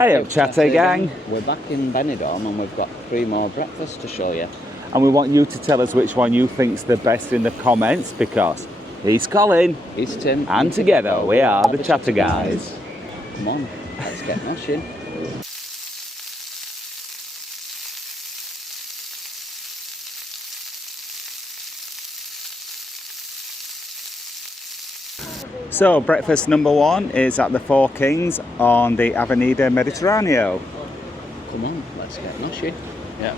Hey up, Chatty gang. We're back in Benidorm and we've got 3 more breakfasts to show you. And we want you to tell us which one you think's the best in the comments, because he's Colin. He's Tim. And together we are the Chatty guys. Come on, let's get noshing. So breakfast number 1 is at the Four Kings on the Avenida Mediterraneo. Come on, let's get noshing. Yeah.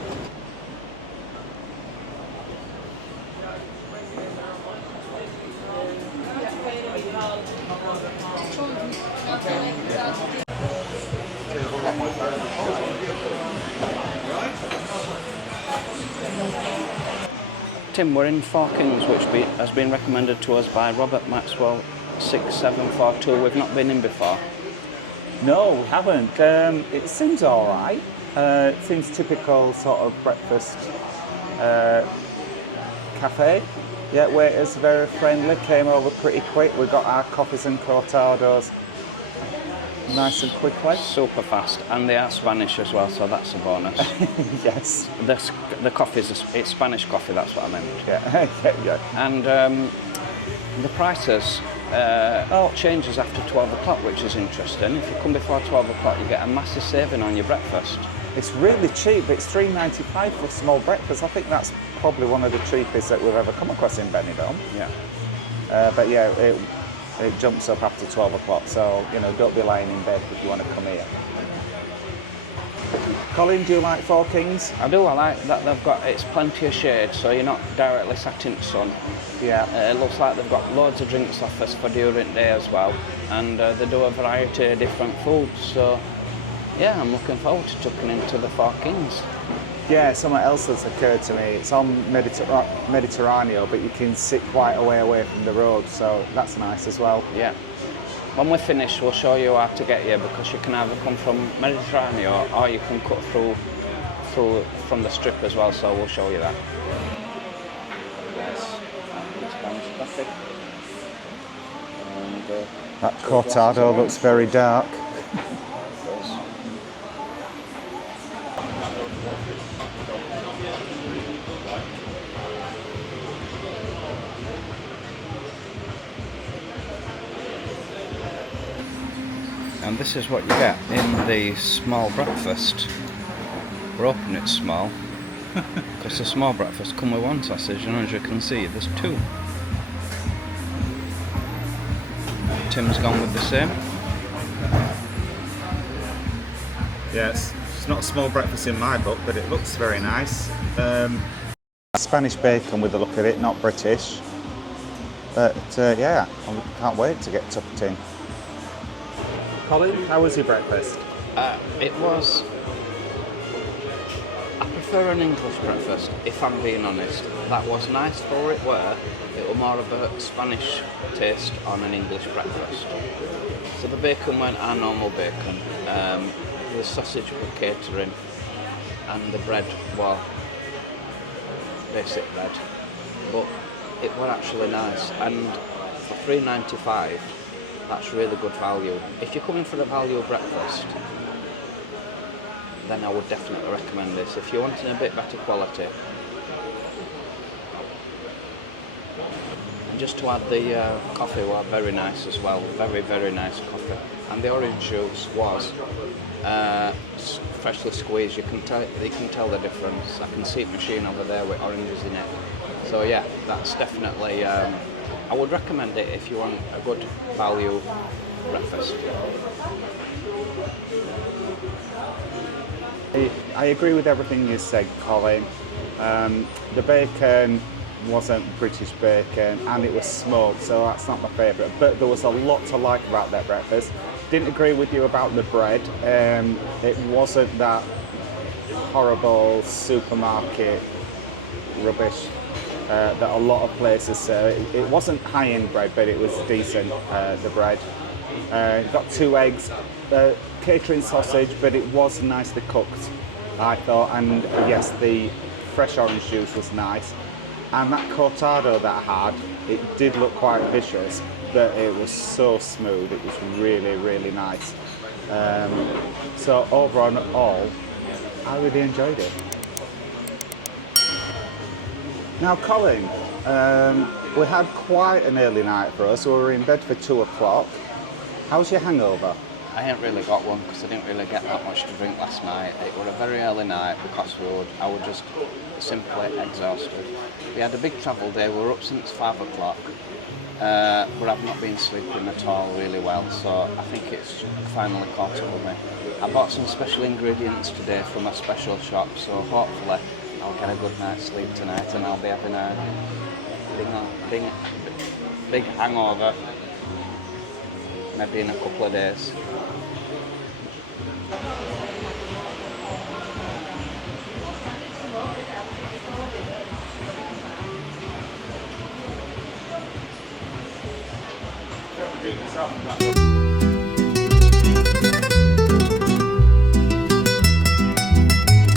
Tim, we're in Four Kings, which has been recommended to us by Robert Maxwell 6742. We've not been in before. No, we haven't. It seems all right. It seems typical sort of breakfast cafe. Yeah, waiters very friendly, came over pretty quick. We got our coffees and cortados nice and quickly. Super fast, and they are Spanish as well, so that's a bonus. Yes. The coffee's it's Spanish coffee, that's what I meant. Yeah, yeah. And the prices changes after 12 o'clock, which is interesting. If you come before 12 o'clock, you get a massive saving on your breakfast. It's really cheap. It's $3.95 for a small breakfast. I think that's probably one of the cheapest that we've ever come across in Benidorm. Yeah. But yeah, it jumps up after 12 o'clock, so, you know, don't be lying in bed if you want to come here. Colin, do you like Four Kings? I do. I like that they've got, it's plenty of shade, so you're not directly sat in the sun. Yeah. It looks like they've got loads of drinks offers for during the day as well, and they do a variety of different foods, so yeah, I'm looking forward to tucking into the Four Kings. Yeah, something else that's occurred to me. It's on Mediterraneo, but you can sit quite a way away from the road, so that's nice as well. Yeah. When we're finished, we'll show you how to get here, because you can either come from Mediterraneo or you can cut through from the strip as well, so we'll show you that. Yes, Spanish coffee. And, that cortado looks very dark. And this is what you get in the small breakfast. We're hoping it's small, because the small breakfast come with 1 sausage, and as you can see, there's 2. Tim's gone with the same. Yes, it's not a small breakfast in my book, but it looks very nice. Spanish bacon with the look of it, not British. But yeah, I can't wait to get tucked in. Colin, how was your breakfast? It was... I prefer an English breakfast, if I'm being honest. That was nice for it were. It was more of a Spanish taste on an English breakfast. So the bacon went our normal bacon. The sausage were catering, and the bread was basic bread. But it was actually nice, and for $3.95, that's really good value. If you're coming for a value breakfast, then I would definitely recommend this. If you're wanting a bit better quality. And just to add, the coffee was very nice as well. Very, very nice coffee. And the orange juice was freshly squeezed. You can tell the difference. I can see the machine over there with oranges in it. So yeah, that's definitely... I would recommend it if you want a good value breakfast. I agree with everything you said, Colin. The bacon wasn't British bacon, and it was smoked, so that's not my favourite. But there was a lot to like about that breakfast. Didn't agree with you about the bread. It wasn't that horrible supermarket rubbish that a lot of places serve. It wasn't high-end bread, but it was decent, the bread. Got 2 eggs, catering sausage, but it was nicely cooked, I thought. And yes, the fresh orange juice was nice. And that cortado that I had, it did look quite vicious, but it was so smooth. It was really, really nice. So overall, I really enjoyed it. Now, Colin, we had quite an early night for us. We were in bed for 2 o'clock. How's your hangover? I ain't really got one because I didn't really get that much to drink last night. It was a very early night because I was just simply exhausted. We had a big travel day. We were up since 5 o'clock, but I've not been sleeping at all really well, so I think it's finally caught up with me. I bought some special ingredients today from a special shop, so hopefully I'll get a good night's sleep tonight and I'll be having a big hangover maybe in a couple of days.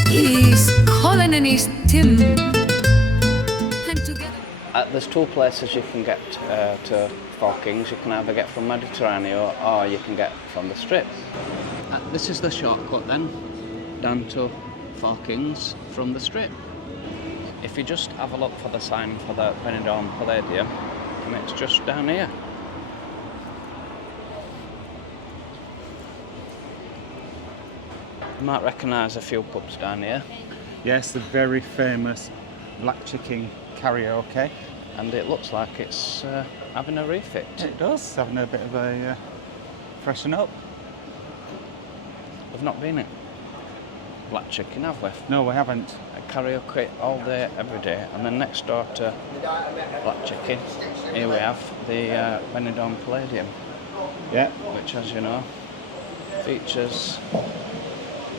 He's Colin and he's Tim. And together. There's 2 places you can get to Four Kings. You can either get from Mediterranean or you can get from the Strip. This is the shortcut then, down to Four Kings from the Strip. If you just have a look for the sign for the BENIDORM Palladium, and it's just down here. You might recognise a few pubs down here. Yes, the very famous Black Chicken Karaoke. And it looks like it's having a refit. It does, having a bit of a freshen up. We've not been at Black Chicken, have we? No, we haven't. Karaoke all day, every day. And then next door to Black Chicken, here we have the BENIDORM Palladium. Yeah. Which, as you know, features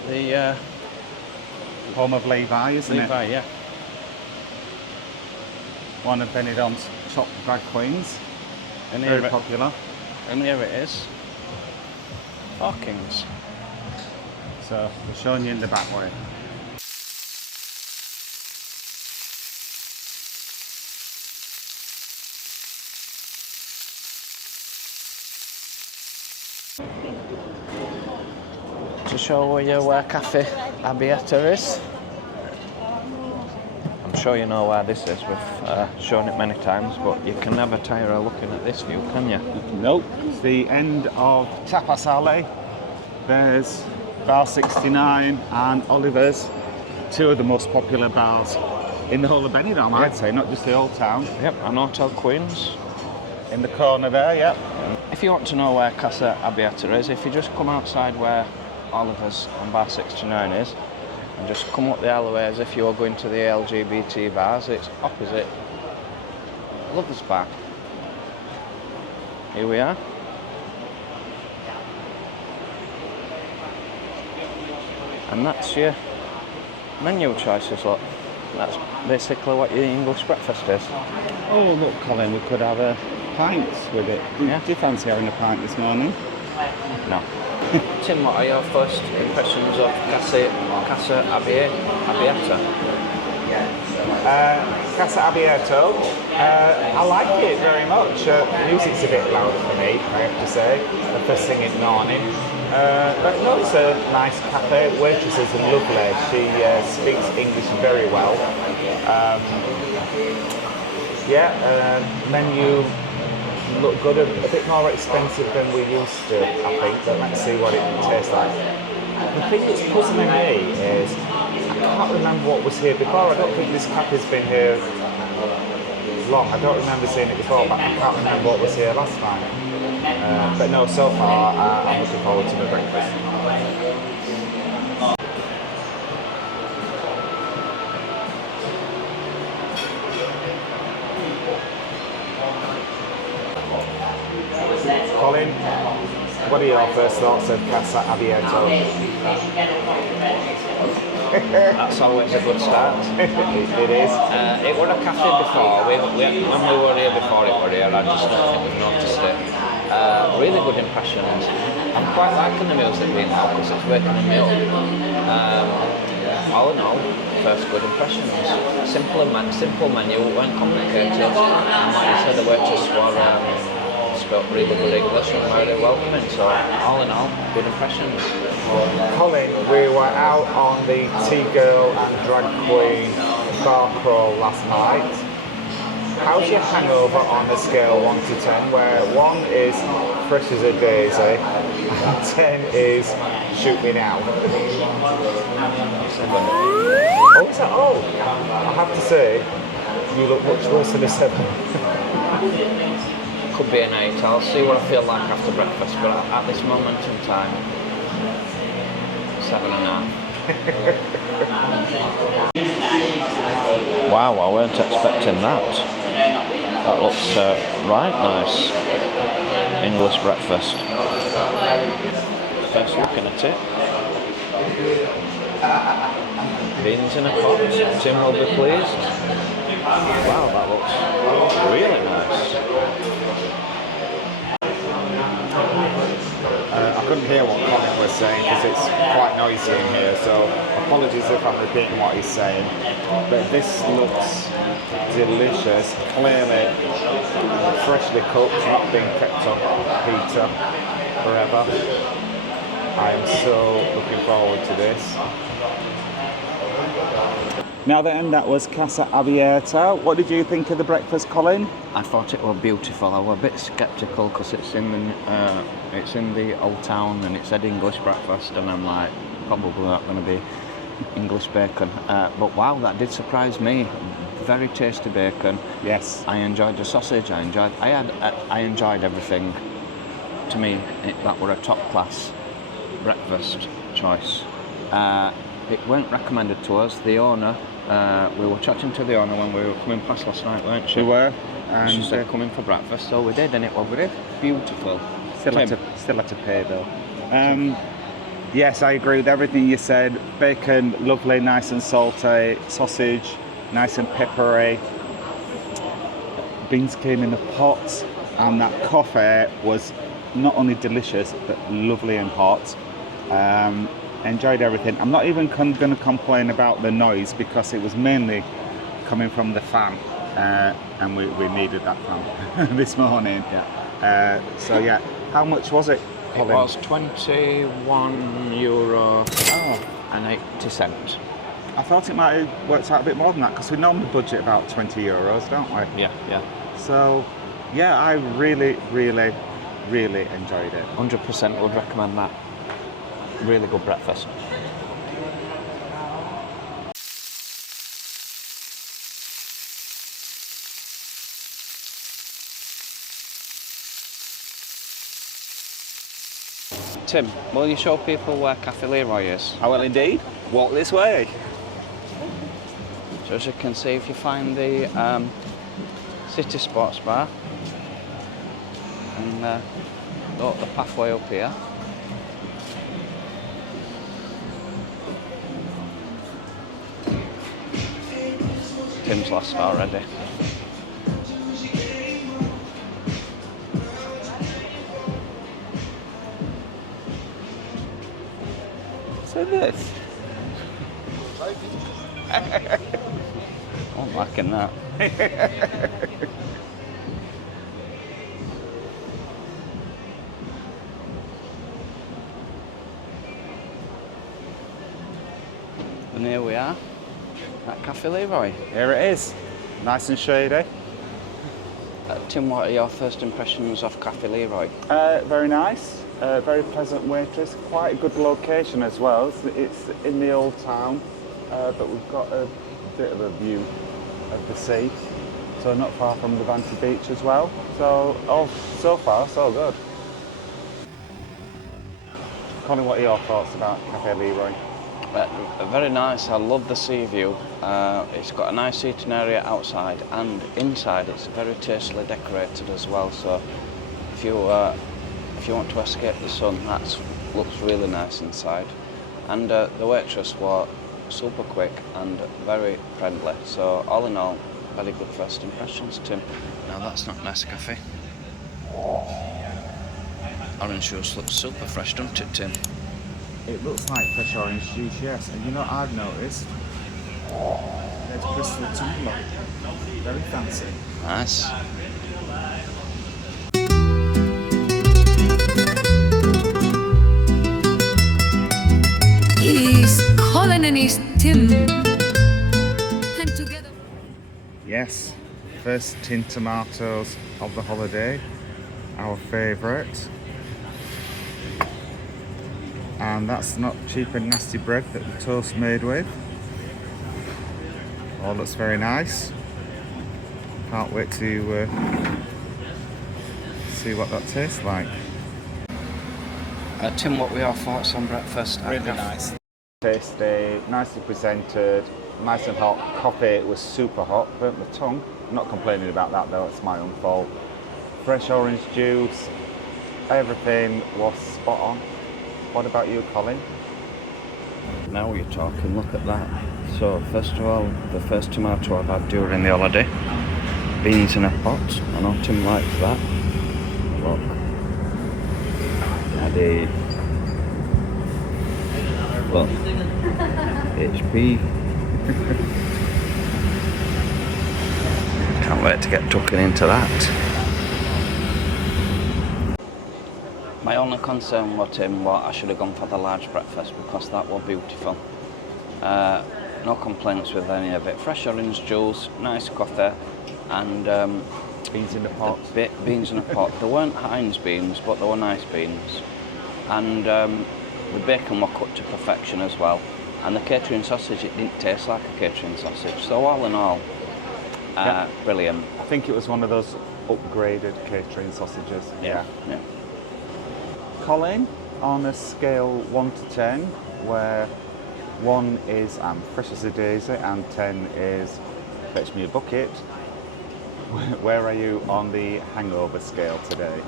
the Home of Levi, isn't Levi, it? yeah. One of BENIDORM's top drag queens. And Very here popular. And here it is. Four Kings. So we're showing you in the back way. To show you where Cafe ABIERTA is. I'm sure you know where this is. We've shown it many times, but you can never tire of looking at this view, can you? Nope. It's the end of Tapas Alley. There's Bar 69 and Oliver's, 2 of the most popular bars in the whole of Benidorm, I'd say, not just the old town. Yep, and Hotel Queens. In the corner there, yep. If you want to know where Casa ABIERTA is, if you just come outside where Oliver's and Bar 69 is, and just come up the alleyway as if you were going to the LGBT bars, it's opposite Lover's Bar. Here we are. And that's your menu choices, look. That's basically what your English breakfast is. Oh, look, Colin, we could have a pint with it. Do you fancy having a pint this morning? No. Tim, what are your first impressions of Casa ABIERTA? Casa ABIERTA, I like it very much. The music's a bit loud for me, I have to say, the first thing in the morning. But no, it's a nice cafe. Waitress is lovely. She speaks English very well. Menu look good, a bit more expensive than we used to, I think, but let's see what it tastes like. The thing that's puzzling me is I can't remember what was here before. I don't think this cafe's been here long. I don't remember seeing it before, but I can't remember what was here last time. But no, so far I'm looking forward to the breakfast. Colin, what are your first thoughts of Casa ABIERTA? That's always a good start. It is. It was a cafe before. When we were here before it were here, I just don't think we've noticed it. Really good impressions. I'm quite liking the meals that we have because it's waking me up. All in all, first good impressions. Simple menu, weren't complicated. And like you said, the waitress spoke really good English and very welcoming. So all in all, good impressions. Colin, we were out on the Tea Girl and Drag Queen bar crawl last night. How's your hangover on a scale 1 to 10, where 1 is fresh as a daisy and 10 is shoot me now? 7. Oh, is that all? I have to say, you look much worse than a 7. Could be an 8. I'll see what I feel like after breakfast, but at this moment in time, 7.5. Wow, I weren't expecting that. That looks right nice. English breakfast. First looking at it. Beans in a pot. Tim will be pleased. Wow, that looks really nice. I couldn't hear what Colin was saying because it's quite noisy in here, so apologies if I'm repeating what he's saying. But this looks delicious, clearly freshly cooked, not being kept on heater forever. I am so looking forward to this. Now then, that was CASA ABIERTA. What did you think of the breakfast, Colin? I thought it was beautiful. I was a bit sceptical because it's in the old town and it said English breakfast, and I'm like, probably not going to be English bacon. But wow, that did surprise me. Very tasty bacon. Yes. I enjoyed the sausage. I enjoyed everything. To me, that were a top class breakfast choice. It weren't recommended to us. The owner, we were chatting to the owner when we were coming past last night, weren't she? We were. And she said come in for breakfast, so we did, and it was really beautiful. Still had to pay though. Yes, I agree with everything you said. Bacon, lovely, nice and salty. Sausage, nice and peppery. Beans came in a pot, and that coffee was not only delicious but lovely and hot. Enjoyed everything. I'm not even going to complain about the noise because it was mainly coming from the fan, and we needed that fan this morning. Yeah. So yeah, how much was it, Colin? It was €21.80. I thought it might have worked out a bit more than that because we normally budget about €20, don't we? Yeah. So yeah, I really enjoyed it. 100% would recommend that. Really good breakfast. Tim, will you show people where Cafe Leroy is? I will indeed. Walk this way. So as you can see, if you find the City Sports Bar and go up the pathway up here, Tim's lost already. So this. I'm liking that. And here we are at Cafe Leroy. Here it is. Nice and shady. Tim, what are your first impressions of Cafe Leroy? Very nice. Very pleasant waitress. Quite a good location as well. It's in the old town, but we've got a bit of a view of the sea. So not far from the Vanty Beach as well. So, so far, so good. Colin, what are your thoughts about Cafe Leroy? Very nice. I love the sea view. It's got a nice seating area outside, and inside it's very tastefully decorated as well. So if you want to escape the sun, that looks really nice inside. And the waitress was super quick and very friendly. So all in all, very good first impressions, Tim. Now that's not Nescafe. Orange juice looks super fresh, doesn't it, Tim? It looks like fresh orange juice, yes. And you know what I've noticed? There's crystal tumbler. Very fancy. Nice. He's Colin and he's Tim. And together. Yes, first tin tomatoes of the holiday, our favourite. And that's not cheap and nasty bread that the toast made with. All looks very nice. Can't wait to see what that tastes like. Tim, what were your thoughts on breakfast? Really nice. Tasty, nicely presented, nice and hot. Coffee was super hot, burnt my tongue. I'm not complaining about that though, it's my own fault. Fresh orange juice, everything was spot on. What about you, Colin? Now you're talking, look at that. So, first of all, the first tomato I've had during the holiday. Beans in a pot, I know Tim likes that. Look. Daddy. Look. HP. Can't wait to get tucking into that. My only concern was, Tim, I should have gone for the large breakfast because that was beautiful. No complaints with any of it. Fresh orange juice, nice coffee, and Beans in the pot. Beans in a pot. They weren't Heinz beans, but they were nice beans. And the bacon was cooked to perfection as well. And the catering sausage, it didn't taste like a catering sausage. So all in all, brilliant. I think it was one of those upgraded catering sausages. Yeah. Colin, on a scale 1 to 10, where 1 is I'm fresh as a daisy and 10 is fetch me a bucket, where are you on the hangover scale today?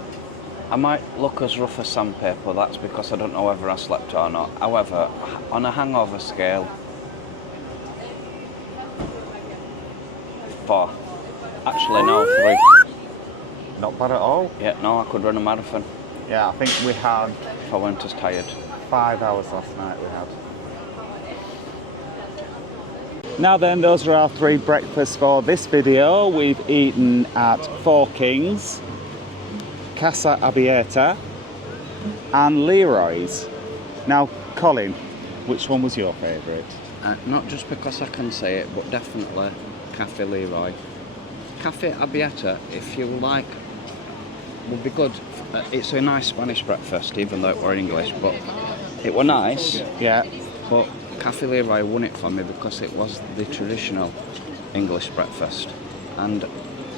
I might look as rough as sandpaper, that's because I don't know whether I slept or not. However, on a hangover scale, 4. Actually, no, 3. Not bad at all. Yeah, no, I could run a marathon Yeah, I think we had if I weren't as tired. 5 hours last night we had. Now then, those are our 3 breakfasts for this video. We've eaten at Four Kings, Casa Abierta and Leroy's. Now, Colin, which one was your favourite? Not just because I can say it, but definitely Cafe Leroy. Cafe Abierta, if you like, would be good. It's a nice Spanish breakfast, even though it were English, but it were nice. Yeah. But Cafe Leroy won it for me because it was the traditional English breakfast, and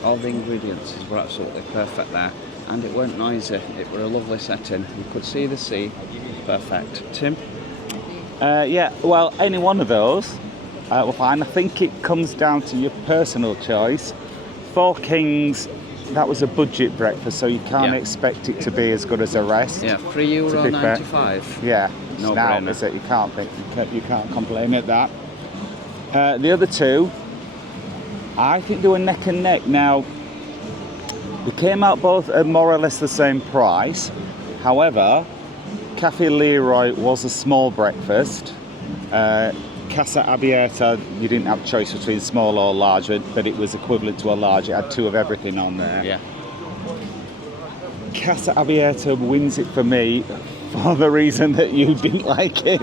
all the ingredients were absolutely perfect there, and it weren't noisy. It were a lovely setting. You could see the sea. Perfect. Tim? Yeah, well, any one of those were fine. I think it comes down to your personal choice. Four Kings, that was a budget breakfast, so you can't expect it to be as good as the rest. Yeah, €3.95. Yeah, No now brainer. is it? You can't complain at that. The other two, I think they were neck and neck. Now, they came out both at more or less the same price. However, Cafe Leroy was a small breakfast. Casa Abierta, you didn't have a choice between small or large, but it was equivalent to a large. It had 2 of everything on there. Yeah. Casa Abierta wins it for me for the reason that you didn't like it.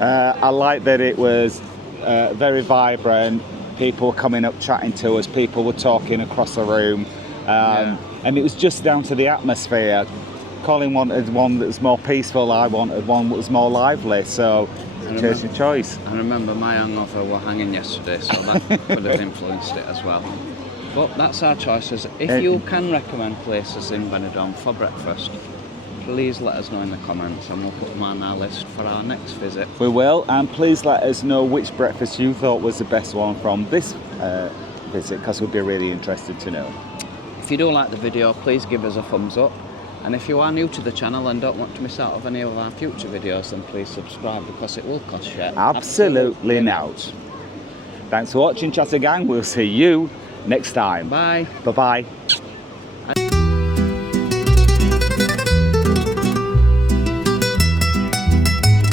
I like that it was very vibrant. People were coming up chatting to us. People were talking across the room. And it was just down to the atmosphere. Colin wanted one that was more peaceful. I wanted one that was more lively. So, taste your choice. I remember my hangover were hanging yesterday, so that could have influenced it as well. But that's our choices. If you can recommend places in Benidorm for breakfast, please let us know in the comments and we'll put them on our list for our next visit. We will, and please let us know which breakfast you thought was the best one from this visit, because we'd be really interested to know. If you do like the video, please give us a thumbs up. And if you are new to the channel and don't want to miss out on any of our future videos, then please subscribe because it will cost you Absolutely not. Thanks for watching, Chatter Gang. We'll see you next time. Bye. Bye-bye.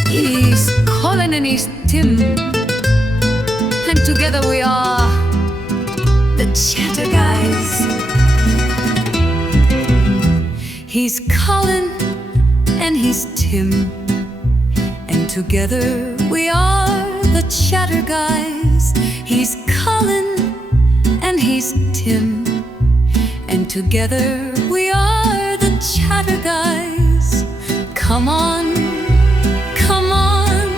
He's Colin and he's Tim. And together we are the Chatter Guys. He's Colin and he's Tim. And together we are the chatter guys. He's Colin and he's Tim, and together we are the chatter guys. Come on, come on,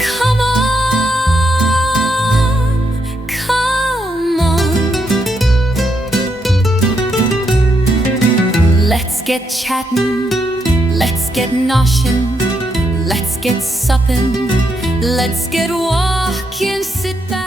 come on, come on. Let's get chatting, let's get noshin', let's get suppin', let's get walking, sit down.